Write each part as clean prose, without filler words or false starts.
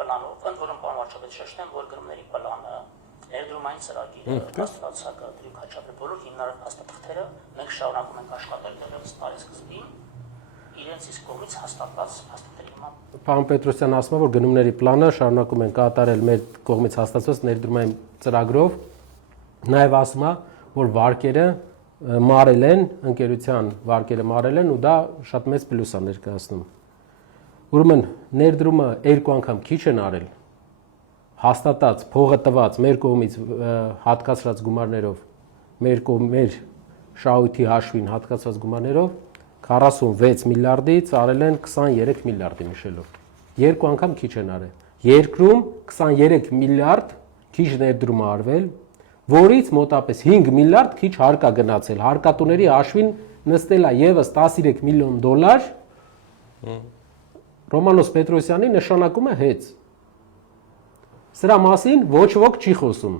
պլանով, ընդ որում պարոն վարչապետ շեշտեմ, որ գնումների պլանը, ներդրումային ծրագիրը, հաստատացակը, դրույք հաճախել բոլոր հիմնարար փաստաթղթերը մենք շարունակում ենք աշխատել դեռևս տարեսկզբին իրենց իսկ կողմից հաստատված փաստաթղթերի հիման։ Պարոն Պետրոսյան ասում է, որ գնումների պլանը շարունակում են կատարել մեր կողմից հաստատված ներդրումային ծրագրով, նաև ասում է, որ վարկերը մարել են, ընկերության վարկերը մարել են ու դա շատ մեծ պլյուս է ներկայացնում։ Ուրեմն ներդրումը երկու անգամ քիչ են արել, հաստատած, փողը տված մեր կողմից հատկացրած գումարներով, մեր շահույթի հաշվին հատկացված գումարներով 46 միլիարդից արել են 23 միլիարդի միշելով։ Երկու անգամ քիչ են արել։ Երկրում 23 միլիարդ քիչ ներդրում արվել, որից մոտապես 5 միլիարդ քիչ հարկ է գնացել։ Հարկատուների հաշվին նստել է եւս 13 միլիոն դոլար։ Ռոմանոս Պետրոսյանի նշանակում է հեծ։ Սրա մասին ոչ ոք չի խոսում։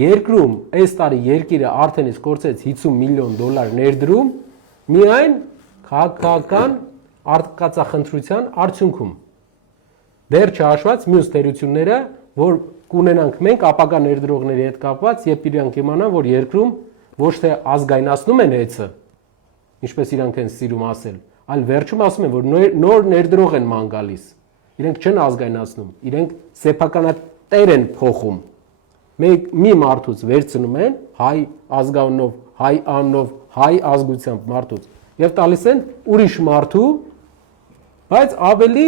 Երկրում այս տարի երկիրը արդեն իսկ կորցրեց 50 միլիոն դոլար ներդրում միայն քաղաքական արտգործախնդրության արդյունքում։ Դեռ չհաշված մյուս թերությունները, որ կունենանք մենք ապագա ներդրողների հետ կապված, երբ իրանք իմանան, որ երկրում ոչ թե ազգայնացնում են հեծը, ինչպես իրանք են սիրում ասել, այլ վերջում ասում են, որ նոր ներդրող են ման գալիս։ Իրենք չեն ազգայնացնում, իրենք սեփականատեր են փոխում։ Մի մարդուց վերցնում են հայ ազգանունով, հայ անունով, հայ ազգությամբ մարդուց եւ տալիս են ուրիշ մարդու, բայց ավելի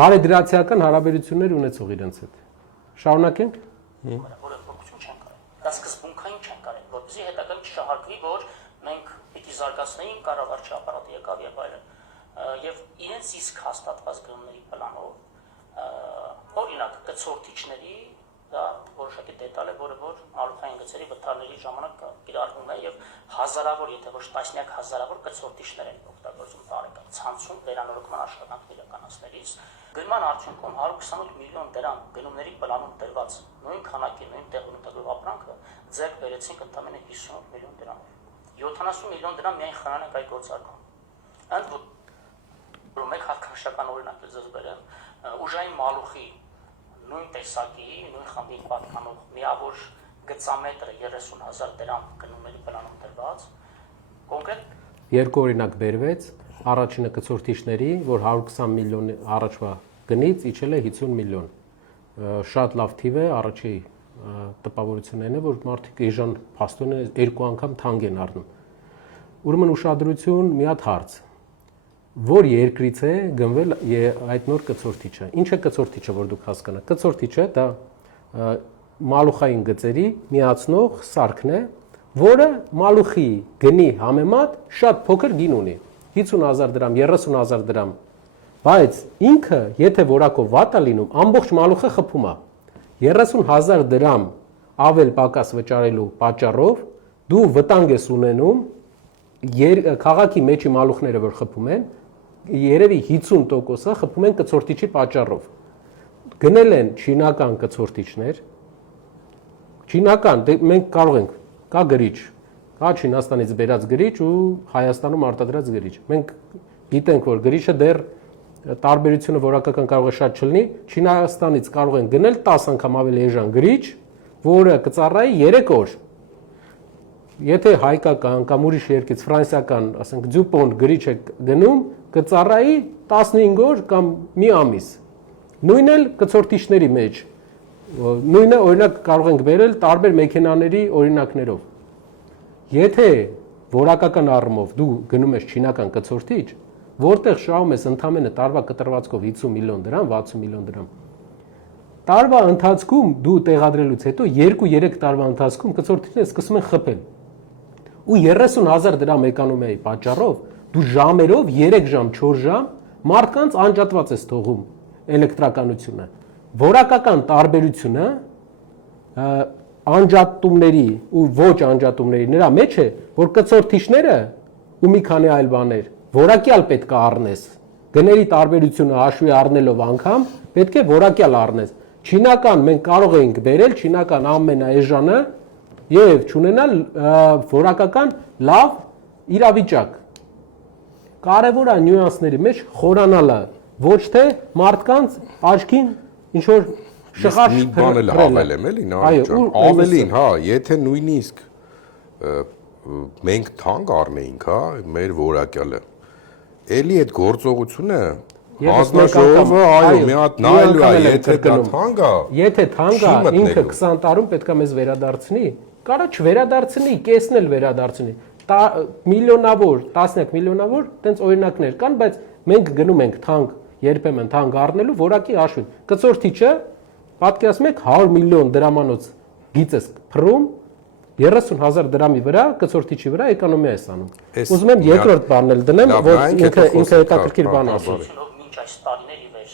բարեդրացիական հարաբերություններ ունեցող իրենց հետ։ Շարունակենք։ Որը փոքրություն չեն կարել։ Դա սկզբունքային չեն կարել, որպեսզի հետագայում չշահարկվի, որ մենք պիտի զարգացնեինք կառավարչի ապարատը եկավ եւ այլն։ Եվ իրենց իսկ հաստատված գնումների պլանով, օրինակ կցորդիչների դա որոշակի դետալ է, որը որ մալուխային գծերի վթարների ժամանակ կիրառվում է եւ հազարավոր, եթե ոչ տասնյակ հազարավոր կցորդիչներ են օգտագործում տարեկան ցանցում վերանորոգման աշխատանքներ իրականացնելիս։ Գնման արդյունքում 128 միլիոն դրամ գնումների պլանում դրված նույն քանակի, նույն տեղունտագրով ապրանքը ձեռք բերեցինք ընդամենը 58 միլիոն դրամով։ 70 միլիոն դրամ միայն խնայենք այդ գործարկում։ Ընդ որում մեկ հատկանշական օրինակ ձեզ բերեմ, ուժային մալուխի նույն տեսակի, նույն խմբի պատկանող միավոր գծամետրը 30,000 դրամ գնումների պլանում դրված, կոնկրետ երկու օրինակ բերվեց, առաջինը կցորդիչների, որ 120 միլիոն առաջվա գնից իջել է 50 միլիոն։ Շատ լավ թիվ է, առաջի տպավորությունն է, որ մարդիկ էժան փաստորեն երկու անգամ թանկ են առնում։ Ուրեմն ուշադրություն, մի հատ հարց։ Որ երկրից է գնվել այդ նոր կցորդիչը։ Ինչ է կցորդիչը, որ դուք հասկանաք։ Կցորդիչը դա մալուխային գծերի միացնող սարքն է, որը մալուխի գնի համեմատ շատ փոքր գին ունի։ 50,000 դրամ, 30,000 դրամ, բայց ինքը, եթե որակով վատ է լինում, ամբողջ մալուխը խփում է։ 30,000 դրամ ավել պակաս վճարելու պատճառով դու վտանգ ես ունենում քաղաքի մեջի մալուխները, որ խփում են, երևի 50%-ը խփում են կցորդիչի պատճառով։ Գնել են չինական կցորդիչներ, չինական, մենք կարող ենք, կա գրիչ, կա Չինաստանից բերած գրիչ ու Հայաստանում արտադրած գրիչ։ Մենք գիտենք, որ գրիչը դեռ տարբերությունը որակական կարող է շատ չլինի, Չինաստանից կարող են գնել 10 անգամ ավելի էժան գրիչ, որը կծառայի 3 օր։ Եթե հայկական կամ ուրիշ երկրից ֆրանսիական, ասենք դյուպոնտ գրիչ է գնում, կծառայի 15 օր կամ մի ամիս։ Նույնն էլ կցորդիչների մեջ։ Նույնը օրինակ կարող ենք բերել տարբեր մեքենաների օրինակներով։ Եթե որակական առումով դու գնում ես չինական կցորդիչ, որտեղ շահում ես ընդամենը տարվա կտրվածքով 50 միլիոն դրամ, 60 միլիոն դրամ։ Տարվա ընթացքում դու տեղադրելուց հետո 2-3 տարվա ընթացքում կցորդիչները սկսում են խփել։ Ու 30,000 դրամ էկոնոմիայի պատճառով դու ժամերով 3 ժամ, 4 ժամ մարդկանց անջատված ես թողում էլեկտրականությունը։ Որակական տարբերությունը անջատումների ու ոչ անջատումների նրա մեջ է, որ կցորդիչները ու մի քանի այլ բաներ որակյալ պետք է առնես։ Գների տարբերությունը հաշվի առնելով անգամ պետք է որակյալ առնես։ Չինական մենք կարող ենք բերել չինական ամենաէժանը եւ չունենալ որակական լավ իրավիճակ։ Կարևոր է նյուանսների մեջ խորանալը։ ոչ թե մարդկանց աչքին ինչ որ շղար մի բան էլ հավելեմ էլի ավելին, հա, եթե նույնիսկ մենք թանկ առնեինք, հա, մեր որակյալը, էլի այդ գործողությունը հանձնաժողովը, այո, մի հատ նայելու է, եթե դա թանկ է, եթե թանկ է, ինքը 20 տարում պետք է մեզ վերադարձնի, կարա չվերադարձնի, կեսն էլ վերադարձնի, միլիոնավոր, տասնյակ միլիոնավոր, տենց օրինակներ կան, բայց մենք գնում ենք թանկ, երբեմն թանկ առնելու որակի հաշվին։ Կցորդիչը պատկերացնում եք 100 միլիոն դրամանոց գիծես փռում 30,000 դրամի վրա կցորդիչի վրա էկոնոմիա է ստանում։ Ուզում եմ երկրորդ բանն էլ դնեմ, որ ինքը հետաքրքիր բան ասի։ Մինչ այս տարիների վեր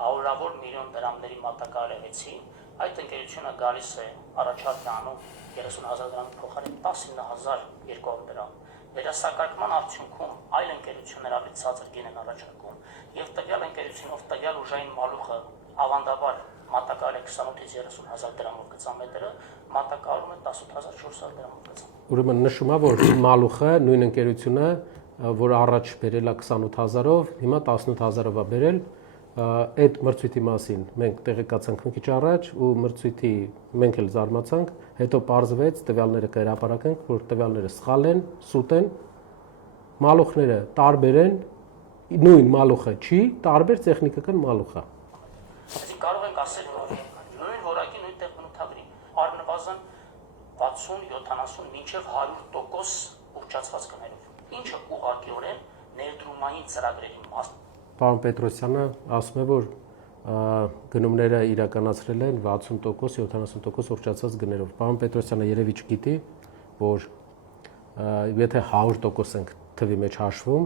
հարյուրավոր միլիոն դրամների մատակարարեցին, այդ ընկերությունը գալիս է առաջարկ անում 30,000 դրամի փոխարեն 19,200 դրամ։ Վերասակարկման արդյունքում այլ ընկերություններ ավելի ցածր գին են առաջարկում, եւ տվյալ ընկերությունով տվյալ ուժային մալուխը ավանդաբար մատակարարել է 28-ից 30,000 դրամով գծամետրը, մատակարարում է 18,400 դրամով գծամետր։ Ուրեմն նշում է, որ մալուխը նույն ընկերությունը, որ առաջ բերել է 28,000-ով, հիմա 18,000-ով է բերել, այդ մրցույթի մասին մենք տեղեկացանք մի քիչ առաջ ու մրցույթի մենք էլ զարմացանք, հետո պարզվեց տվյալները կհրապարակենք, որ տվյալները սխալ են, սուտ են, մալուխները տարբեր են, նույն մալուխը չի, տարբեր տեխնիկական մալուխ է։ Այսինքն կարող ենք ասել, որ նույն որակի նույն տեղ բնութագրի առնվազն 60-70 մինչև 100% ուռճացված գներով, ինչը ուղղակիորեն ներդրումային ծրագրերի մաս։ Պարոն Պետրոսյանը ասում է, որ գնումները իրականացրել են 60%, 70% ուռճացված գներով։ Պարոն Պետրոսյանը երևի չգիտի, որ եթե 100% ենք թվի մեջ հաշվում,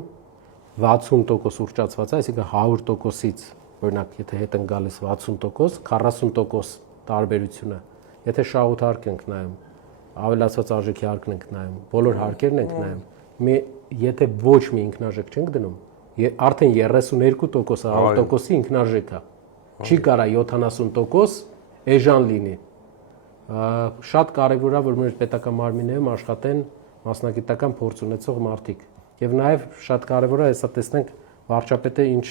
60% ուռճացված է, այսինքն 100%-ից, օրինակ, եթե հետ են գալիս 60%, 40% տարբերությունը, եթե շահութարկ ենք նայում, ավելացված արժեքի հարկն ենք նայում, բոլոր հարկերն ենք նայում, եթե ոչ մի ինքնարժեք չենք դնում, արդեն 32%-ը 100%-ի ինքնարժեք է, չի կարա 70% էժան լինի։ Շատ կարևոր է, որ մեր պետական մարմիններում աշխատեն մասնագիտական փորձ ունեցող մարդիկ։ Եվ նաև շատ կարևոր է հեսա տեսնենք վարչապետը ինչ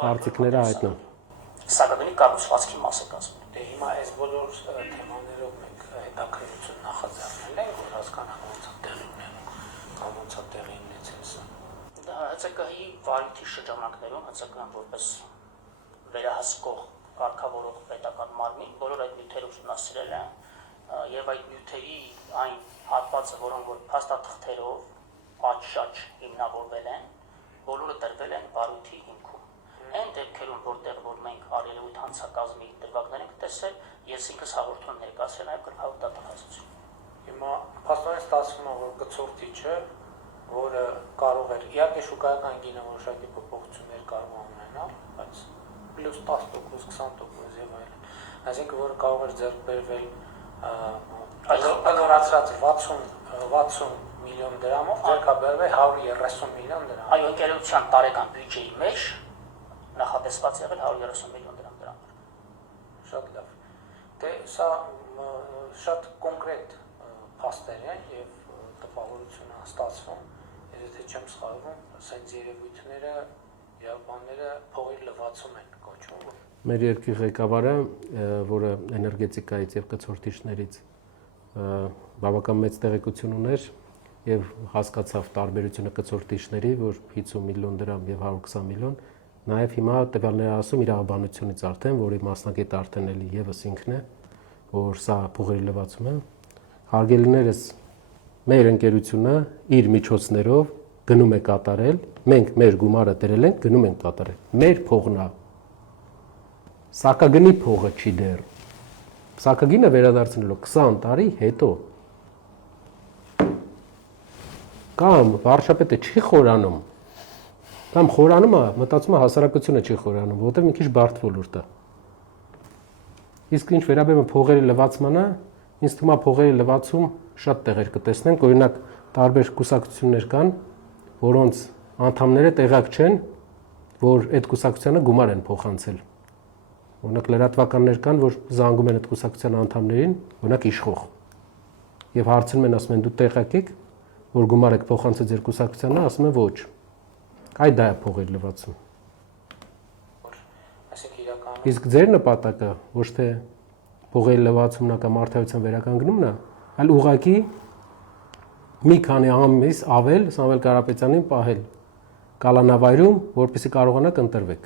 կարծիքներ է հայտնում։ Սակագնի կառուցվածքի մասը կազմում։ Դե հիմա այս բոլոր թեմաներով մենք հետաքրքրություն նախաձեռնել ենք, որ հասկանանք ոնց է տեղի ունենում, կամ ոնց է տեղի ունեցել սա։ Դա ՀՑԿ-ի վարույթի շրջանակներում ՀՑԿ-ն որպես վերահսկող կարգավորող պետական մարմին բոլոր այդ նյութերը ուսումնասիրել են եւ այդ նյութերի այն հատվածը, որոնք որ փաստաթղթերով պատշաճ հիմնավորվել են, բոլորը տրվել են վարույթի հիմքում։ Այն դեպքերում, որտեղ որ մենք արելույթ հանցակազմի դրվագներ ենք տեսել, ես ինքս հաղորդում ներկայացրել նաև գրքավոր դատախազություն։ Հիմա փաստորեն ստացվում է, որ կցորդիչը, որը կարող էր իհարկե շուկայական գինը որոշակի փոփոխություններ կարող ունենալ, բայց պլյուս 10%, 20% եւ այլն։ Այսինքն, որ կարող էր ձեռք բերվել նորացած 60 միլիոն դրամով, ձեռք բերվել 130 միլիոն դրամ։ Այո, ընկերության տարեկան բյուջեի մեջ նախատեսված եղել 130 միլիոն դրամ։ Շատ լավ։ Դե սա շատ կոնկրետ փաստեր են եւ տպավորություն ստացվում, եթե չեմ սխալվում, ասենց երևույթները Յալբանները փողի լվացում են կոչվում։ Մեր երկրի ղեկավարը, որը էներգետիկայից եւ կցորդիչներից բավական մեծ տեղեկություն ուներ եւ հասկացավ տարբերությունը կցորդիչների, որ 50 միլիոն դրամ եւ 120 միլիոն, նաեւ հիմա տվյալները ասում իրավաբանությունից արդեն, որի մասնակետ արդեն էլի եւս ինքն է, որ սա փողերի լվացում է։ Հարգելիներս, մեր ընկերությունը իր միջոցներով գնում է կատարել, մենք մեր գումարը դրել ենք, գնում ենք կատարել։ Մեր փողն է։ Սակագնի փողը չի դեռ։ Սակագինը վերադարձնելու 20 տարի հետո։ Կամ վարչապետը չի խորանում, կամ խորանում է, մտածում է հասարակությունը չի խորանում, որովհետև մի քիչ բարդ ոլորտ է։ Իսկ ինչ վերաբերում է փողերի լվացմանը, ինձ թվում է փողերի լվացում շատ տեղեր կտեսնենք, օրինակ տարբեր կուսակցություններ կան, որոնց անդամները տեղյակ չեն, որ այդ կուսակցությանը գումար են փոխանցել։ Օրինակ լրատվականներ կան, որ զանգում են այդ կուսակցության անդամներին, օրինակ իշխող։ Եվ հարցնում են, ասում են դու տեղյակ եք, որ գումար եք փոխանցել ձեր կուսակցությանը, ասում են ոչ։ Այդ դա է փողերի լվացում։ Իսկ ձեր նպատակը ոչ թե փողերի լվացումն կամ արդարության վերականգնումն է, այլ ուղղակի մի քանի ամիս ավել Սամվել Կարապետյանին պահել կալանավայրում, որպեսզի կարողանաք ընտրվեք։